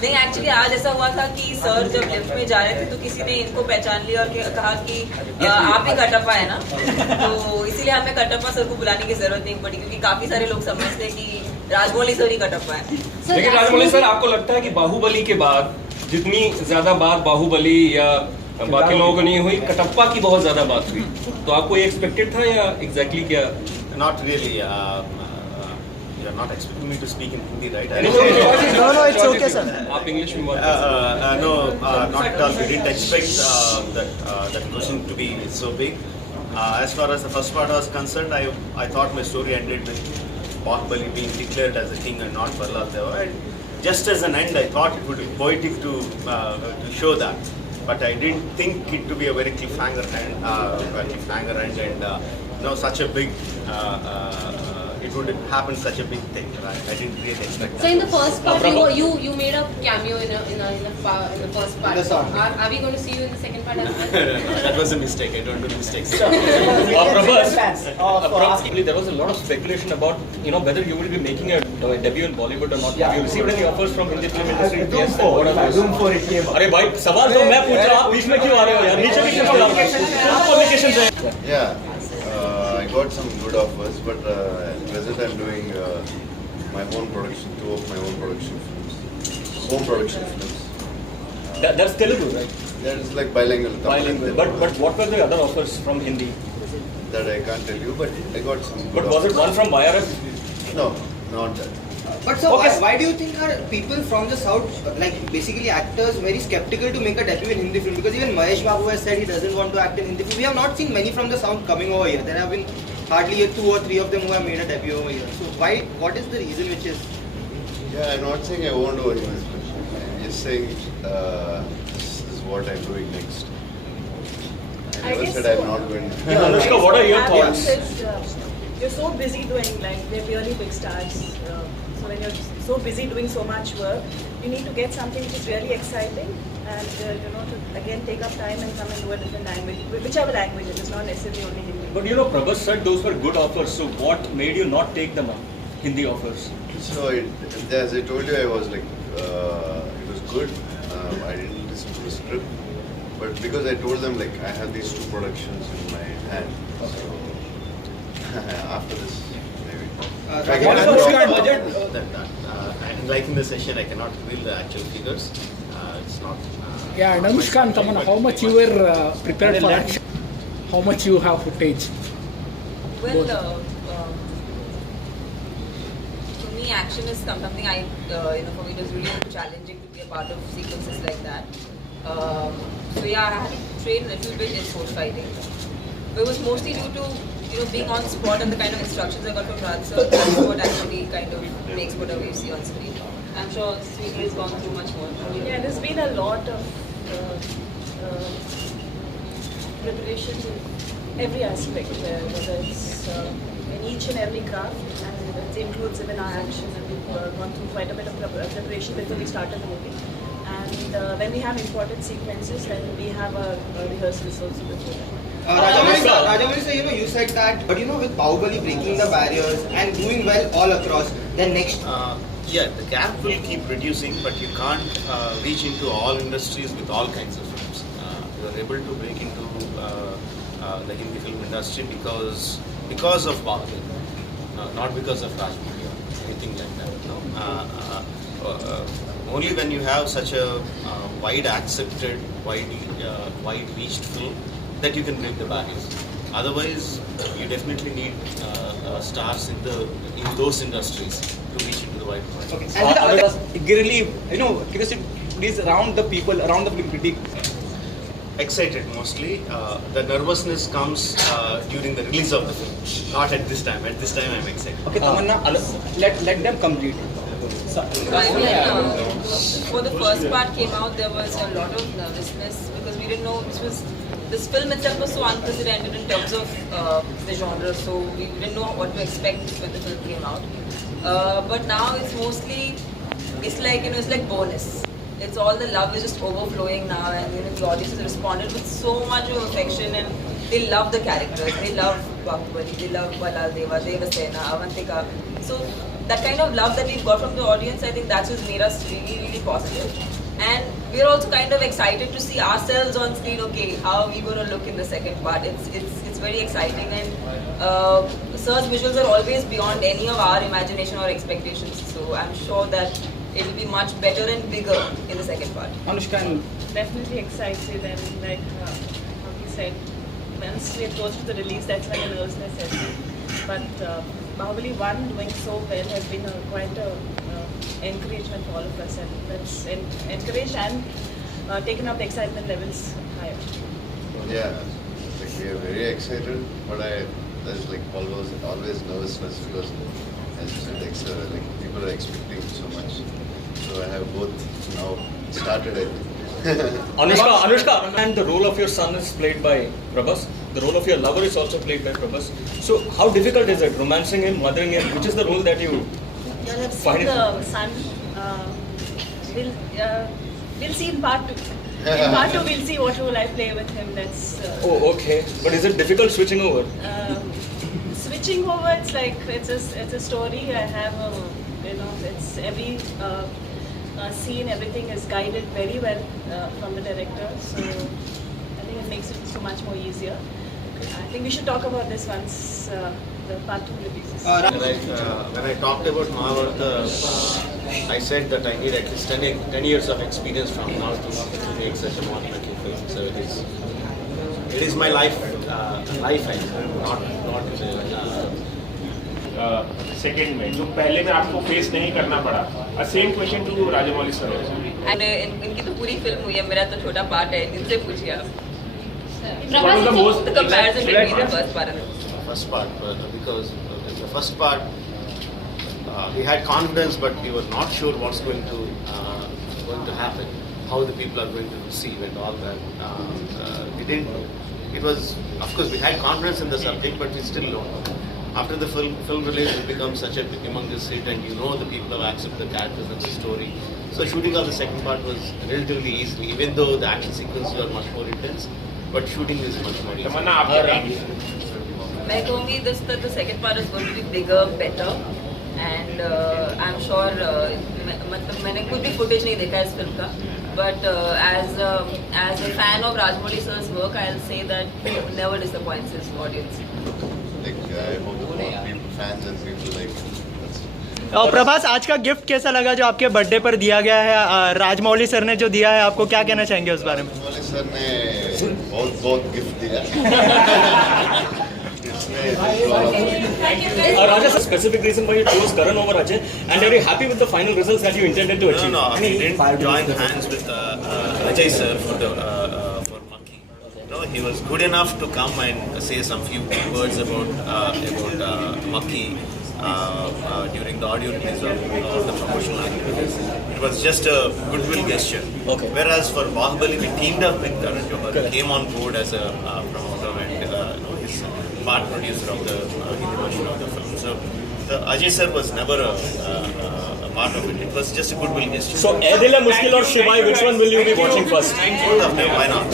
नहीं, एक्चुअली आज ऐसा हुआ था कि सर जब लिफ्ट में जा रहे थे तो किसी ने इनको पहचान लिया और कहा कि आप ही कटप्पा है ना, तो इसीलिए हमें कटप्पा सर को बुलाने की जरूरत नहीं पड़ी, क्योंकि काफी सारे लोग समझते हैं कि राजमौली सर ही कटप्पा है। लेकिन राजमौली सर, आपको लगता है कि बाहुबली के बाद जितनी ज्यादा बात बाहुबली या बाकी लोगों को नहीं हुई, कटप्पा की बहुत ज्यादा बात हुई, तो आपको ये एक्सपेक्टेड था या एग्जैक्टली क्या? Not really. You're not expecting me to speak in Hindi, right? No, it's okay, sir. आप इंग्लिश में बात No, not at all. We didn't expect that question to be so big. As far as the first part was concerned, I thought my story ended with Bahubali being declared as a king and not Prahlad Deva. And just as an end, I thought it would be poetic to show that. But I didn't think it to be a very cliffhanger and such a big. It would happen such a big thing, right? I didn't really expect that. So in the first part, you made a cameo in the first part. Are we going to see you in the second part as well? That was a mistake. I don't do mistakes. Prabhas, there was a lot of speculation about whether you will be making a debut in Bollywood or not. Have you received any offers from Indian film industry? Yes. What are those? अरे भाई, सवाल तो मैं पूछ रहा हूँ, आप बीच में क्यों आ रहे हो यार? नीचे भी क्यों आपको applications है? Yeah. I got some good offers, but at present I'm doing my own production, 2 of my own production films, home production films. That's Telugu, right? That is like bilingual. Bilingual. But what were the other offers from Hindi? That I can't tell you, but I got some good But was offers. it one from YRF? No, not that. But so why do you think are people from the south, like basically actors, very skeptical to make a debut in Hindi film? Because even Mahesh Babu has said he doesn't want to act in Hindi film. We have not seen many from the south coming over here. There have been hardly 2 or 3 of them who have made a debut over here. So what is the reason which is? Yeah, I'm not saying I won't do any film. I'm just saying this is what I'm doing next. I never said I'm not going to. Anushka, what are your thoughts? You're so busy doing, like, they're really big stars. So when you're so busy doing so much work, you need to get something which is really exciting and, to again take up time and come and do a different language, whichever language it is, not necessarily only Hindi. But Prabhas said those were good offers, so what made you not take them up? Hindi offers? So as I told you, I was like, it was good. I didn't listen to the script, but because I told them like I have these 2 productions in my hand, so after this maybe. What is the budget? Like in the session, I cannot reveal the actual figures. It's not. Yeah, and Anushka and Tamanna, how much you were prepared for action? How much you have footage? Well, to me, action is something I, for me it was really challenging to be a part of sequences like that. So yeah, I had to train a little bit in sword fighting. But it was mostly due to being on spot and the kind of instructions I got from Raj sir. That's what actually kind of makes whatever you see on screen. I'm sure Sweetie has gone through much more. Yeah, there's been a lot of preparations in every aspect, whether it's in each and every craft, and it includes even our action. And we've gone through quite a bit of preparation before we started the movie. And when we have important sequences, then we have a rehearsals also before that. Rajamouli sir, you said that, but with Bahubali breaking the barriers and doing well all across, then next. Yeah, the gap will keep reducing, but you can't reach into all industries with all kinds of films. You are able to break into the Hindi film industry because of Bahubali, not because of Rajmouli or anything like that. Only when you have such a wide accepted, wide reached film that you can break the barriers. Otherwise, you definitely need stars in those industries to reach into the wide audience. Okay. And really, curiosity is around the people, around the film critic. Excited mostly. The nervousness comes during the release of the film, not at this time. At this time, I'm excited. Okay, Tamanna, let them complete. Before the first part came out, there was a lot of nervousness because we didn't know this film itself was so unprecedented in terms of the genre, so we didn't know what to expect when the film came out. But now it's mostly, it's like bonus. It's all the love is just overflowing now, and the audience has responded with so much of affection, and they love the characters. They love Bahubali, they love Baladeva, Devasena, Avantika. So that kind of love that we've got from the audience, I think that's just made us really, really positive. And we're also kind of excited to see ourselves on screen. Okay, how are we going to look in the second part? It's very exciting, and Sir's visuals are always beyond any of our imagination or expectations. So I'm sure that it will be much better and bigger in the second part. Anushka, Definitely excited, and like how he said, once we are close to the release, that's when the nervousness sets in. But Bahubali 1 doing so well has been quite a encouragement for all of us, and that's encouraged and taken up the excitement levels higher. Yeah, like we are very excited, but there's like always nervousness because as you said, like people are expecting so much. So I have both now started it. Anushka, and the role of your son is played by Prabhas. The role of your lover is also played by Prabhas. So how difficult is it, romancing him, mothering him? Which is the role that you You'll have find seen it? the son. We'll see in part 2. In part 2, we'll see what role I play with him. That's. Oh, okay. But is it difficult switching over? Switching over, it's like it's a story. I have it's every scene, everything is guided very well from the director. So I think it makes it so much more easier. I think we should talk about this once the part 2 releases. When I talked about Mahabharata, I said that I need at least 10 years of experience from now to make such a monumental film. So it is my life, not second में जो पहले में आपको face नहीं करना पड़ा. Same question to Rajamouli sir. And इनकी तो पूरी फिल्म हुई है, मेरा तो छोटा पार्ट है, इनसे पूछिए आप. What was the most The comparison between the first part and the first part, because the first part we had confidence, but we were not sure what's going to happen, how the people are going to receive and all that. We didn't know. It was, of course, we had confidence in the subject, but we still don't know. After the film release, it becomes such a humongous hit, and you know the people have accepted the characters and the story. So shooting of the second part was relatively easy, even though the action sequences were much more intense. But shooting is much more easy. तमन्ना आप क्या कहेंगी? मैं कहूँगी the second part is going to be bigger, better, and I'm sure मतलब मैंने कुछ भी footage नहीं देखा इस फिल्म का, but as a fan of Rajamouli sir's work, I'll say that it never disappoints his audience. Like I hope people, fans and people like. Prabhas, आज का गिफ्ट कैसा लगा जो आपके बर्थडे पर दिया गया है? राजमौली सर ने जो दिया है आपको, क्या कहना चाहेंगे उस बारे में? राजमौली सर ने बहुत गिफ्ट दिया. Raja, a specific reason why you chose Karan over Ajay, and are you happy with the final results that you intended to achieve? No, he didn't join hands with Ajay sir for Monkey. No, he was good enough to come and say some few words about Monkey during the audio release of the promotional activities. It was just a goodwill gesture. Okay. Whereas for Bahubali, we teamed up with Karan Johar. He came on board as a promoter and his part producer of the Hindi version of the film. So the Ajay sir was never a part of it. It was just a goodwill gesture. So, Ae Dil Hai Mushkil or Shivai, which one will you be watching first? Both of them, why not?